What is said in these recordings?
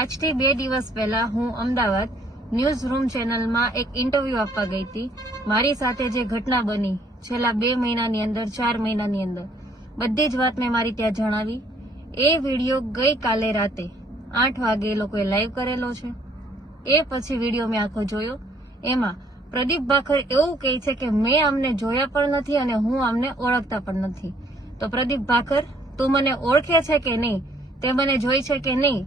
આજથી 2 દિવસ પહેલા હું અમદાવાદ ન્યૂઝ રૂમ ચેનલમાં એક ઇન્ટરવ્યુ આપવા ગઈ હતી. મારી સાથે જે ઘટના બની છેલ્લા 2 મહિનાની અંદર 4 મહિનાની અંદર બધી જ વાત મેં મારી ત્યાં જણાવી. એ વિડીયો ગઈકાલે રાતે 8 વાગે એ લોકોએ લાઈવ કરેલો છે. એ પછી વિડીયો મેં આખો જોયો. એમાં પ્રદીપ ભાખર એવું કહે છે કે મેં આમને જોયા પણ નથી અને હું આમને ઓળખતા પણ નથી. તો પ્રદીપ ભાખર, તું મને ઓળખે છે કે નહીં, તે મને જોઈ છે કે નહીં,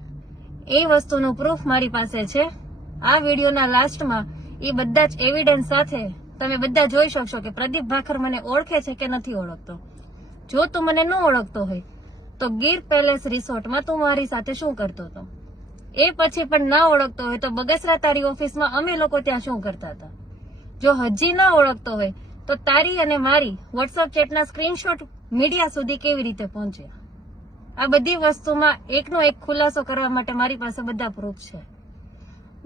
એ વસ્તુનું પ્રૂફ મારી પાસે છે. આ વિડીયોના લાસ્ટમાં એ બધા જ એવિડન્સ સાથે તમે બધા જોઈ શકશો કે પ્રદીપ ભાખર મને ઓળખે છે કે નથી ઓળખતો. જો તું મને ન ઓળખતો હોય તો ગીર પેલેસ રિસોર્ટમાં તું મારી સાથે શું કરતો હતો? એ પછી પણ ના ઓળખતો હોય તો બગસરા તારી ઓફિસમાં અમે લોકો ત્યાં શું કરતા હતા? જો હજી ના ઓળખતો હોય તો તારી અને મારી વોટ્સઅપ ચેટના સ્ક્રીનશોટ મીડિયા સુધી કેવી રીતે પહોંચ્યા? આ બધી વસ્તુમાં એકનો એક ખુલાસો કરવા માટે મારી પાસે બધા પ્રૂફ છે.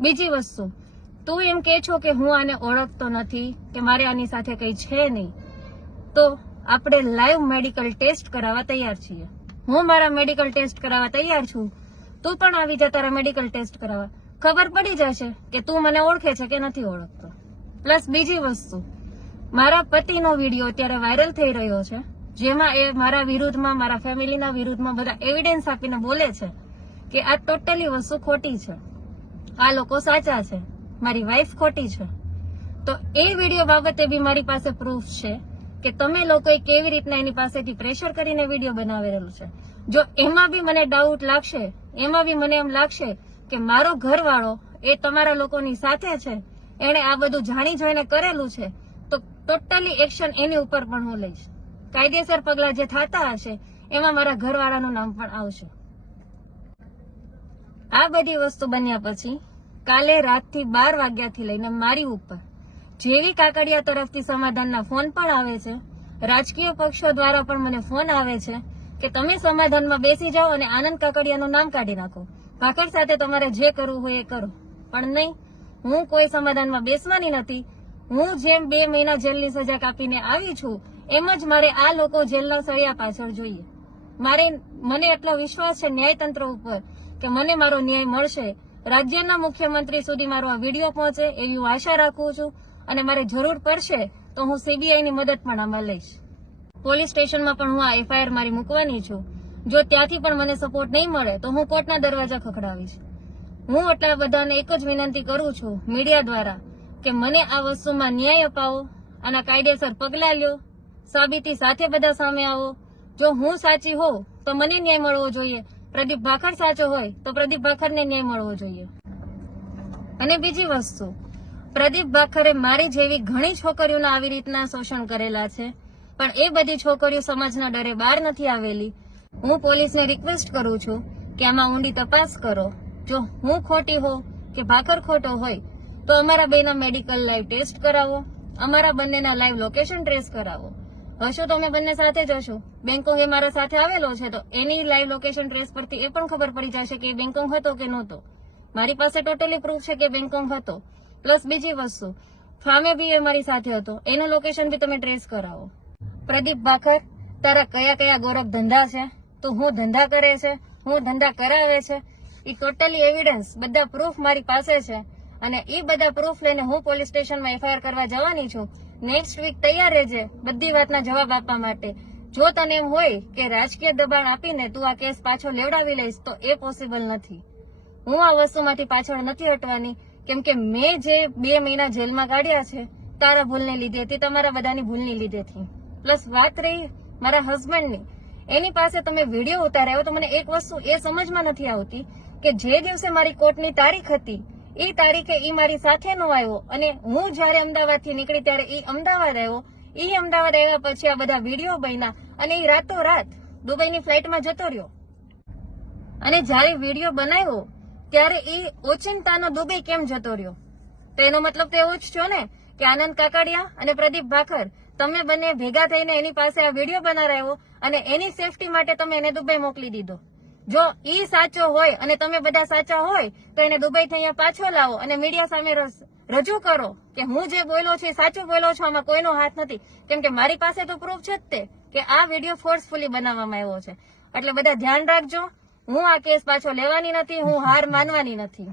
બીજી વસ્તુ, તું એમ કે છો કે હું આને ઓળખતો નથી કે મારે આની સાથે કઈ છે નહીં, તો આપણે લાઈવ મેડિકલ ટેસ્ટ કરાવવા તૈયાર છીએ. હું મારા મેડિકલ ટેસ્ટ કરાવવા તૈયાર છું. તું પણ આવી જા તારા મેડિકલ ટેસ્ટ કરાવવા. ખબર પડી જશે કે તું મને ઓળખે છે કે નથી ઓળખતો. પ્લસ બીજી વસ્તુ, મારા પતિનો વિડીયો અત્યારે વાયરલ થઈ રહ્યો છે, જેમાં એ મારા વિરુદ્ધમાં, મારા ફેમિલીના વિરુદ્ધમાં બધા એવિડન્સ આપીને બોલે છે કે આ ટોટલી વસ્તુ ખોટી છે, આ લોકો સાચા છે, મારી વાઈફ ખોટી છે. તો એ વિડીયો બાબતે બી મારી પાસે પ્રૂફ છે કે તમે લોકોએ કેવી રીતના એની પાસેથી પ્રેશર કરીને વિડીયો બનાવેલો છે. જો એમાં બી મને ડાઉટ લાગશે, એમાં બી મને એમ લાગશે કે મારો ઘરવાળો એ તમારા લોકોની સાથે છે, એણે આ બધું જાણી જોઈને કરેલું છે, તો ટોટલી એક્શન એની ઉપર પણ હું લઈશ. કાયદેસર પગલા જે થતા હશે એમાં મારા ઘરવાળાનું નામ પણ આવશે. આ બધી વસ્તુ બન્યા પછી કાલે રાતથી 12 વાગ્યાથી લઈને મારી ઉપર જેવી કાકડિયા તરફથી સમાધાનના ફોન પણ આવે છે, રાજકીય પક્ષો દ્વારા પણ મને ફોન આવે છે કે તમે સમાધાનમાં બેસી જાઓ અને આનંદ કાકડિયાનું નામ કાઢી નાખો. ભાખર સાથે તમારે જે કરવું હોય એ કરો. પણ નહીં, હું કોઈ સમાધાનમાં બેસવાની નથી. હું જેમ 2 મહિના જેલની સજા કાપીને આવી છું એમ જ મારે આ લોકો જેલના સળિયા પાછળ જોઈએ. મને એટલો વિશ્વાસ છે ન્યાયતંત્ર ઉપર કે મને મારો ન્યાય મળશે. રાજ્યના મુખ્યમંત્રી સુધી મારો આ વિડીયો પહોંચે એવી હું આશા રાખું છું. અને મારે જરૂર પડશે તો હું સીબીઆઈની મદદ પણ આમાં લઈશ. પોલીસ સ્ટેશનમાં પણ હું આ એફઆઈઆર મારી મૂકવાની છું. જો ત્યાંથી પણ મને સપોર્ટ નહીં મળે તો હું કોર્ટના દરવાજા ખખડાવીશ. હું એટલા બધાને એક જ વિનંતી કરું છું મીડિયા દ્વારા કે મને આ વસ્તુમાં ન્યાય અપાવો, આના કાયદેસર પગલાં લ્યો, સાબિતી સાથે બધા સામે આવો. જો હું સાચી હોઉં તો મને ન્યાય મળવો જોઈએ, પ્રદીપ ભાખર સાચો હોય તો પ્રદીપ ભાખરને ન્યાય મળવો જોઈએ. અને બીજી વસ્તુ, પ્રદીપ ભાખરે મારી જેવી ઘણી છોકરીઓના આવી રીતના શોષણ કરેલા છે, પણ એ બધી છોકરીઓ સમાજના ડરે બહાર નથી આવેલી. હું પોલીસને રિક્વેસ્ટ કરું છું કે આમાં ઊંડી તપાસ કરો. જો હું ખોટી હોઉં કે ભાખર ખોટો હોય તો અમારા બેના મેડિકલ લાઈવ ટેસ્ટ કરાવો, અમારા બંનેના લાઈવ લોકેશન ટ્રેસ કરાવો. હશો તો અમે બંને સાથે જ હશું. બેંકોંગ એ મારા સાથે આવેલો છે તો એની લાઈવ લોકેશન ટ્રેસ પરથી એ પણ ખબર પડી જશે કે એ બેંકોંગ હતો કે નહોતો. મારી પાસે ટોટલી પ્રૂફ છે કે બેંકોંગ હતો. પ્લસ બીજી વસ્તુ, ફામે બી એ મારી સાથે હતો, એનું લોકેશન બી તમે ટ્રેસ કરાવો. પ્રદીપ ભાખર, તારા કયા કયા ગોરખ ધંધા છે, તો હું ધંધા કરે છે, હું ધંધા કરાવે છે, એ ટોટલી એવિડન્સ બધા પ્રૂફ મારી પાસે છે. અને એ બધા પ્રૂફ લઈને હું પોલીસ સ્ટેશનમાં એફઆઈઆર કરવા જવાની છું. નેક્સ્ટ વીક તૈયાર રહેજે બધી વાતના જવાબ આપવા માટે. જો તને એમ હોય કે રાજકીય દબાણ આપીને તું આ કેસ પાછો લેવડાવી લઈશ તો એ પોસિબલ નથી. હું આ વસ્તુમાંથી પાછળ નથી હટવાની, કેમ કે મેં જે 2 મહિના જેલમાં કાઢ્યા છે તારા ભૂલને લીધે હતી, તમારા બધાની ભૂલની લીધેથી. પ્લસ વાત રહી મારા હસબન્ડની, એની પાસે તમે વિડીયો ઉતાર્યો તો મને એક વસ્તુ એ સમજમાં નથી આવતી કે જે દિવસે મારી કોર્ટની તારીખ હતી એ તારીખે ઈ મારી સાથે નો આવ્યો અને હું જયારે અમદાવાદથી નીકળી ત્યારે ઈ અમદાવાદ આવ્યો. ઈ અમદાવાદ આવ્યા પછી આ બધા વિડીયો બન્યા અને ઈ રાતોરાત દુબઈની ફ્લાઇટમાં જતો રહ્યો. અને જયારે વિડીયો બનાવ્યો ત્યારે ઈ ઓચિંતાનો દુબઈ કેમ જતો રહ્યો? તો એનો મતલબ તો એવું જ થયો ને કે આનંદ કાકડિયા અને પ્રદીપ ભાખર તમે બંને ભેગા થઈને એની પાસે આ વિડીયો બનાવ્યો અને એની સેફટી માટે તમે એને દુબઈ મોકલી દીધો. જો ઈ સાચો હોય અને તમે બધા સાચા હોય તો એને દુબઈથી અહીંયા પાછો લાવો અને મીડિયા સામે રજૂ કરો કે હું જે બોલ્યો છું એ સાચું બોલ્યો છું, આમાં કોઈનો હાથ નથી. કેમ કે મારી પાસે તો પ્રૂફ છે જ તે કે આ વિડીયો ફોર્સફુલી બનાવવામાં આવ્યો છે. એટલે બધા ધ્યાન રાખજો. હું આ કેસ પાછો લેવાની નથી, હું હાર માનવાની નથી.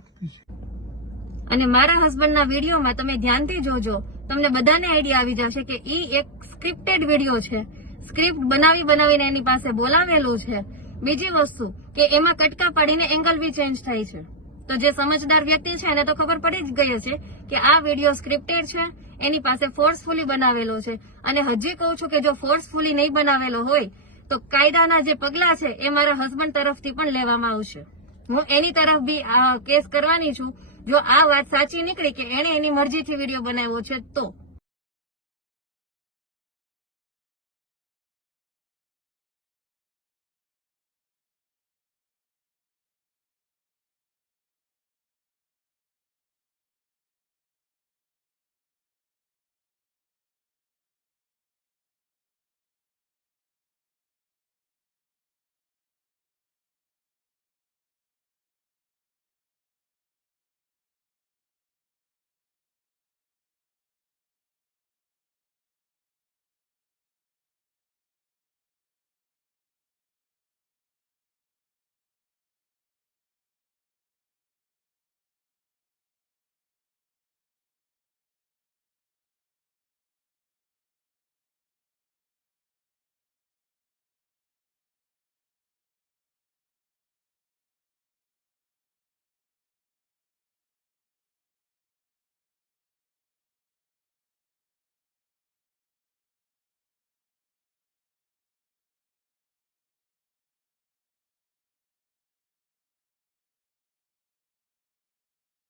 અને મારા હસબન્ડના વિડીયોમાં તમે ધ્યાનથી જોજો, તમને બધાને આઈડિયા આવી જશે કે ઈ એક સ્ક્રિપ્ટેડ વિડીયો છે. સ્ક્રિપ્ટ બનાવીને એની પાસે બોલાવેલું છે. બીજી વસ્તુ કે એમાં કટકા પાડીને એંગલ બી ચેન્જ થાય છે. તો જે સમજદાર વ્યક્તિ છે એને તો ખબર પડી જ ગઈ છે કે આ વિડીયો સ્ક્રિપ્ટેડ છે, એની પાસે ફોર્સફુલી બનાવેલો છે. અને હજી કહું છું કે જો ફોર્સફુલી નહીં બનાવેલો હોય તો કાયદાના જે પગલા છે એ મારા હસબન્ડ તરફથી પણ લેવામાં આવશે. હું એની તરફ બી આ કેસ કરવાની છું જો આ વાત સાચી નીકળી કે એને એની મરજીથી વિડીયો બનાવ્યો છે તો.